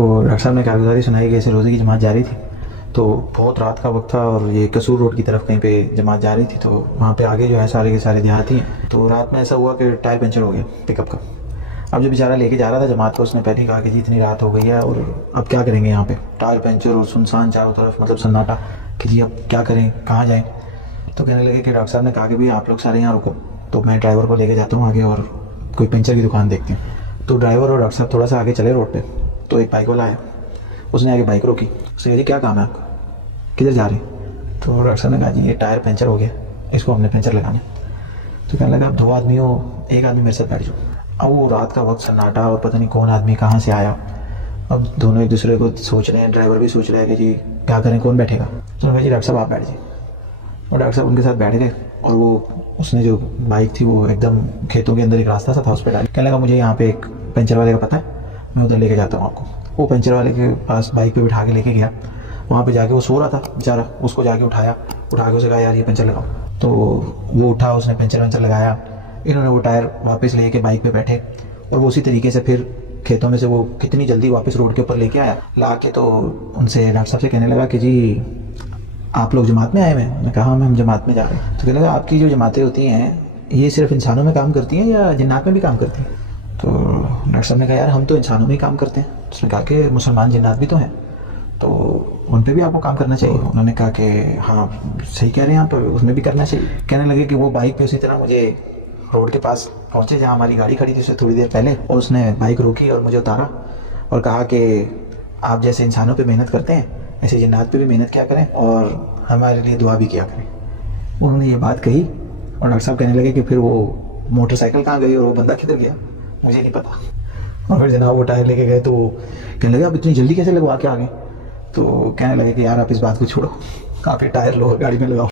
तो डॉक्टर साहब ने कागजारी सुनाई कि ऐसे रोज़े की जमात जा रही थी, तो बहुत रात का वक्त था और ये कसूर रोड की तरफ कहीं पे जमात जा रही थी। तो वहाँ पे आगे जो है सारे के सारे देहाती हैं। तो रात में ऐसा हुआ कि टायर पंचर हो गया पिकअप का। अब जो बेचारा लेके जा रहा था जमात को, उसने पहले ही कहा कि जी इतनी रात हो गई है और अब क्या करेंगे यहाँ पे, टायर पंचर और सुनसान चारों तरफ, मतलब सन्नाटा, कि जी अब क्या करें, कहाँ जाएँ। तो कहने लगे कि डॉक्टर साहब ने कहा कि भाई आप लोग सारे यहाँ रुको, तो मैं ड्राइवर को लेके जाता हूँ आगे और कोई पंचर की दुकान देखते हैं। तो ड्राइवर और डॉक्टर साहब थोड़ा सा आगे चले रोड पे, तो एक बाइक वाला आया, उसने आगे बाइक रोकी। उसने कहा जी क्या काम है आपका, किधर जा रहे हैं। तो डॉक्टर साहब ने कहा जी ये टायर पंचर हो गया, इसको हमने पंचर लगाना। तो कहने लगा अब 2 आदमी हो, एक आदमी मेरे साथ बैठ जाओ। अब वो रात का वक्त सन्नाटा और पता नहीं कौन आदमी कहाँ से आया। अब दोनों एक दूसरे को सोच रहे हैं, ड्राइवर भी सोच रहा है कि जी क्या करें, कौन बैठेगा। तो उन्होंने कहा जी डॉक्टर साहब आप बैठ जाइए। और डॉक्टर साहब उनके साथ बैठ गए और वो उसने जो बाइक थी वो एकदम खेतों के अंदर एक रास्ता सा था, उस पर डाली। कहने लगा मुझे यहाँ पे एक पंचर वाले का पता है, मैं उधर लेके जाता हूँ आपको। वो पंचर वाले के पास बाइक पे बिठा के लेके गया। वहाँ पे जाके वो सो रहा था बेचारा, उसको जाके उठा के उसे कहा यार ये पंचर लगाओ। तो वो उठा, उसने पंचर वंचर लगाया। इन्होंने वो टायर वापस लेके बाइक पे बैठे और वो उसी तरीके से फिर खेतों में से वो कितनी जल्दी वापस रोड के ऊपर लेके आया। ला के तो उनसे डॉक्टर साहब से कहने लगा कि जी आप लोग जमात में आए हैं। मैं कहा हम जमात में जा रहे हैं। तो कहने लगा आपकी जो जमातें होती हैं ये सिर्फ इंसानों में काम करती हैं या जिन्नात में भी काम करती हैं। तो डॉक्टर साहब ने कहा यार हम तो इंसानों में ही काम करते हैं। उसने कहा कि मुसलमान जिन्नात भी तो हैं, तो उन पे भी आपको काम करना चाहिए। उन्होंने कहा कि हाँ सही कह रहे हैं आप, उसमें भी करना चाहिए। कहने लगे कि वो बाइक पे उसी तरह मुझे रोड के पास पहुँचे जहाँ हमारी गाड़ी खड़ी थी उससे थोड़ी देर पहले, और उसने बाइक रोकी और मुझे उतारा और कहा कि आप जैसे इंसानों पे मेहनत करते हैं ऐसे जिन्नात पे भी मेहनत किया करें और हमारे लिए दुआ भी किया करें। उन्होंने ये बात कही और डॉक्टर साहब कहने लगे कि फिर वो मोटरसाइकिल कहाँ गई और वो बंदा किधर गया मुझे नहीं पता। और फिर जनाब वो टायर लेके गए तो कहने लगे आप इतनी जल्दी कैसे लगवा के आ गए। तो कहने लगे कि यार आप इस बात को छोड़ो, काफ़ी टायर लो गाड़ी में लगाओ।